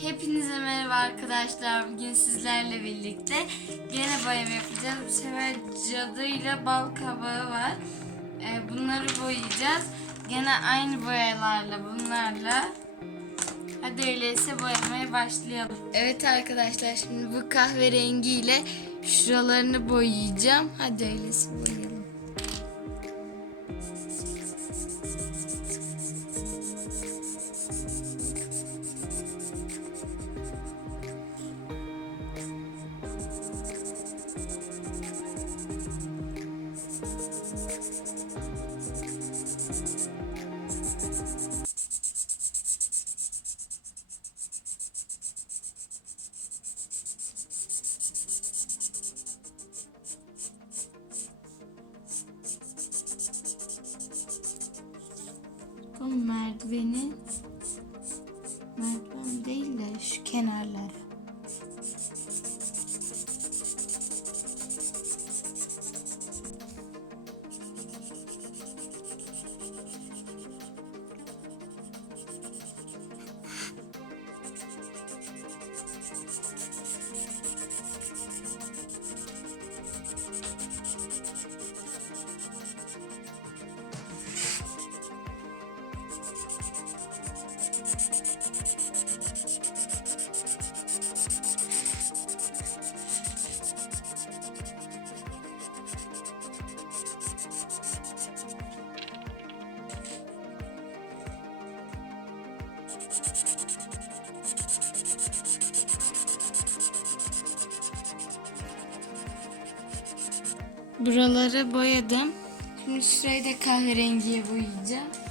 Hepinize merhaba arkadaşlar. Bugün sizlerle birlikte gene boyama yapacağız. Bu sefer cadıyla bal kabağı var. Ee, bunları boyayacağız. Gene aynı boyalarla bunlarla. Hadi öyleyse boyamaya başlayalım. Evet arkadaşlar şimdi bu kahverengiyle şuralarını boyayacağım. Hadi öyleyse boyayalım. Buraları boyadım. Şimdi şurayı da kahverengiye boyayacağım.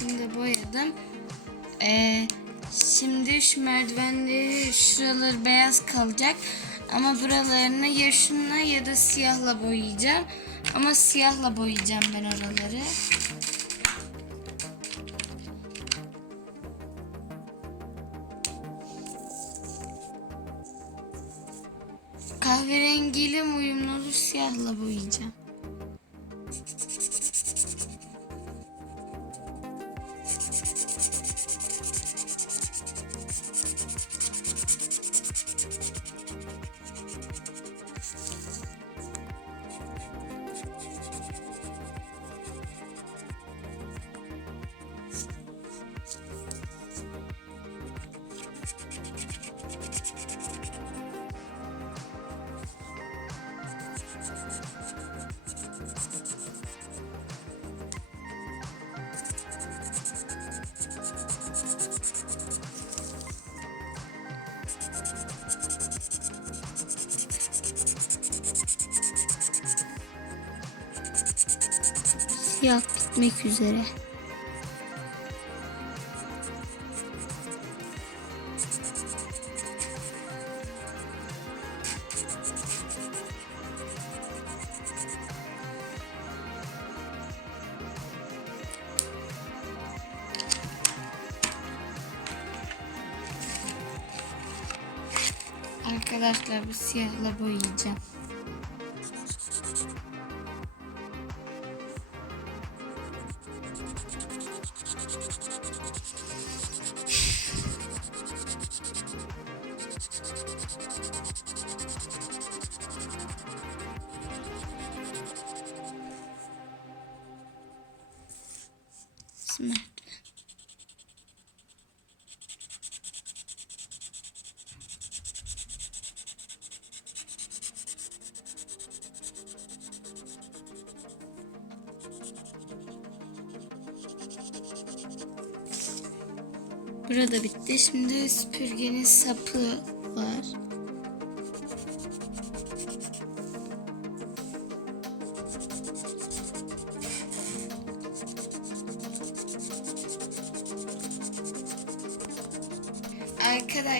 Bunu da boyadım. Ee, şimdi şu merdivenleri şuraları beyaz kalacak. Ama buralarını ya şunla ya da siyahla boyayacağım. Ama siyahla boyayacağım ben oraları. Kahverengiyle mi uyumlu olur siyahla boyayacağım. Siyah bitmek üzere. Arkadaşlar bu siyahla boyayacağım. Merdiven. Burada bitti. Şimdi süpürgenin sapı var.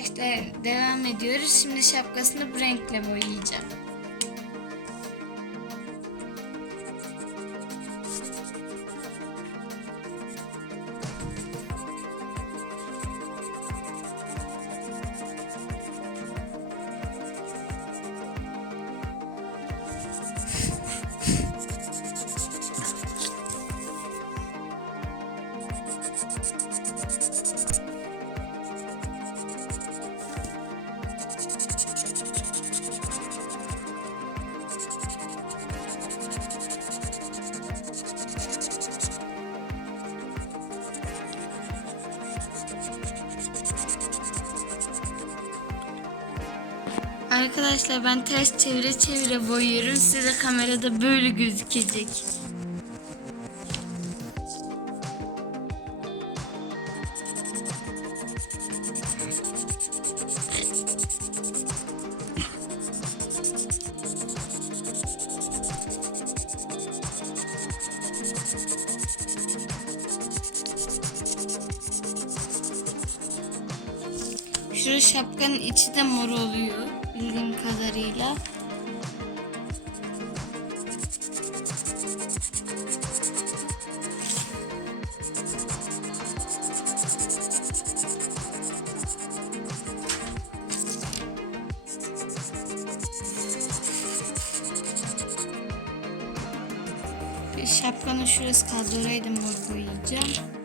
Arkadaşlar devam ediyoruz. Şimdi şapkasını bu renkle boyayacağım. Arkadaşlar ben ters çevire çevire boyuyorum. Size kamerada böyle gözükecek. Şu şapkanın içi de mor oluyor bildiğim kadarıyla. Şapkanın şurası kaldı. Orayı da mor boyayacağım.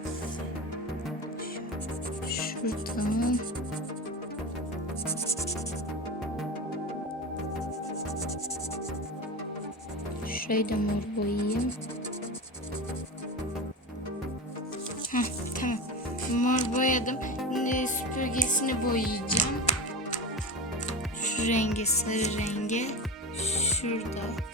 Şurayı mor boyayayım. Heh, tamam. Mor boyadım. Şimdi süpürgesini boyayacağım. Şu renge, sarı renge. Şurada.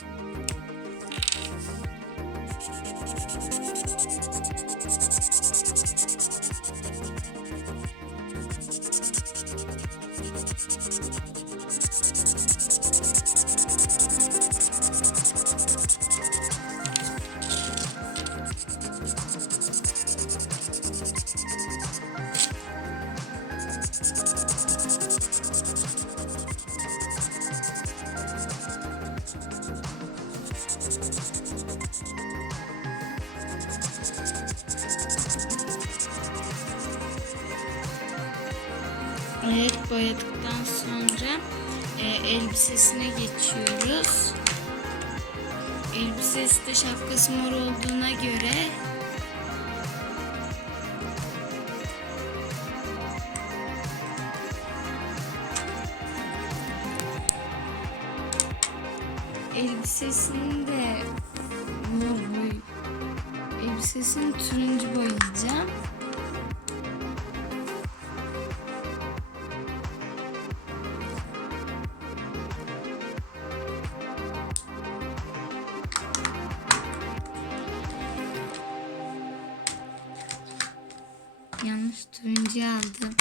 Evet boyadıktan sonra e, elbisesine geçiyoruz. Elbisesi de şapkası mor olduğuna göre elbisesini de mor boy elbisesini turuncu boyayacağım. Yanlış turuncu aldım.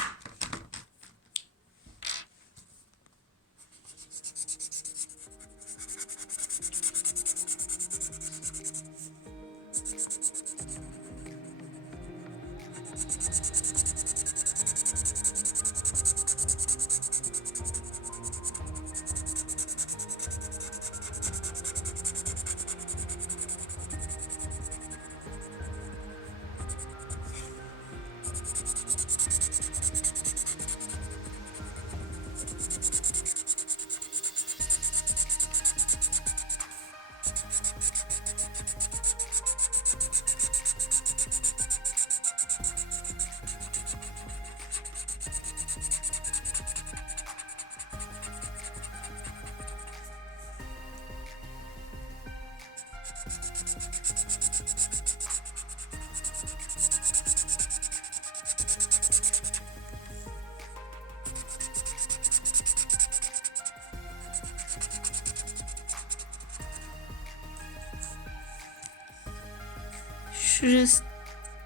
Şurası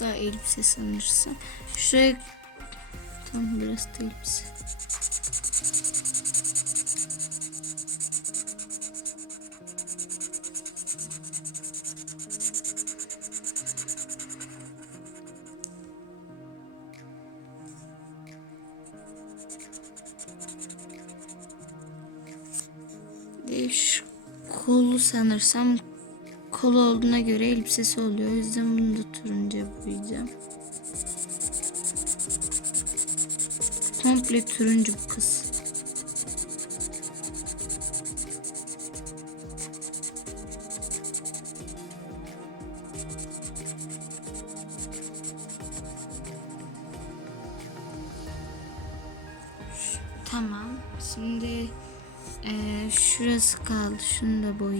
da elbise sanırsam. Şuraya Tamam burası da elbise. Şu kolu sanırsam kol olduğuna göre elbisesi oluyor. O yüzden bunu da turuncuya boyayacağım. Komple turuncu bu kız. Tamam. Şimdi eee, şurası kaldı. Şunu da boyayayım.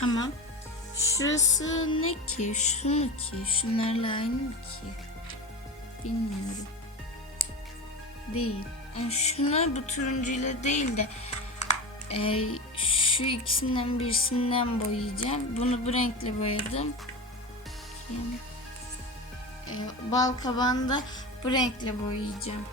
Tamam. Şurası ne ki? Şunu ki? Şunlarla aynı mı ki? Bilmiyorum. Değil. Yani şuna bu turuncuyla değil de e, şu ikisinden birisinden boyayacağım. Bunu bu renkle boyadım. E, bal kabağını da bu renkle boyayacağım.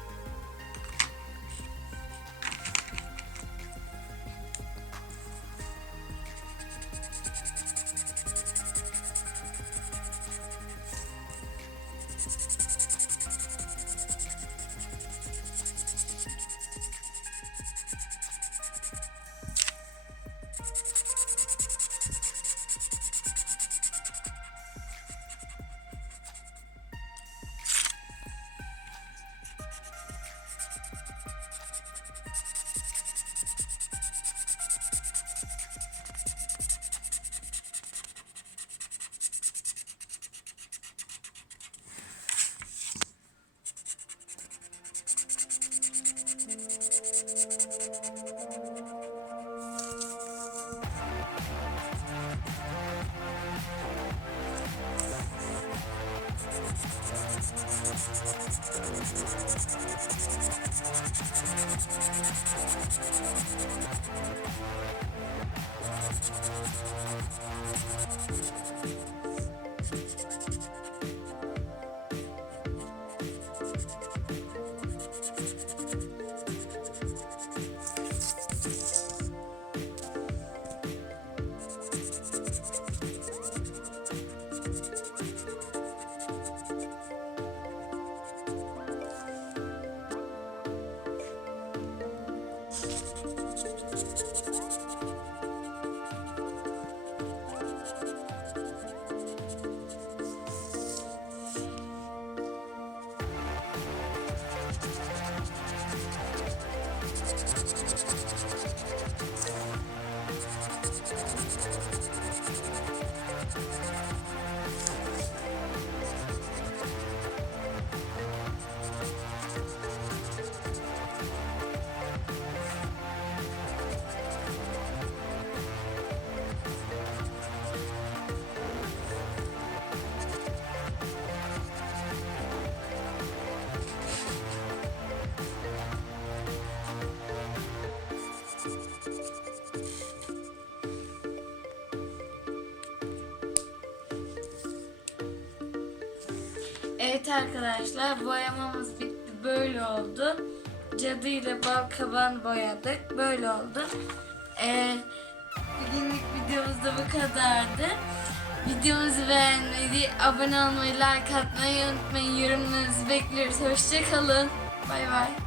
Evet arkadaşlar boyamamız bitti. Böyle oldu. Cadı ile bal kabağını boyadık. Böyle oldu. Ee, bugünlük videomuz da bu kadardı. Videomuzu beğenmeyi, abone olmayı, like atmayı unutmayın. Yorumlarınızı bekliyoruz. Hoşçakalın. Bay bay.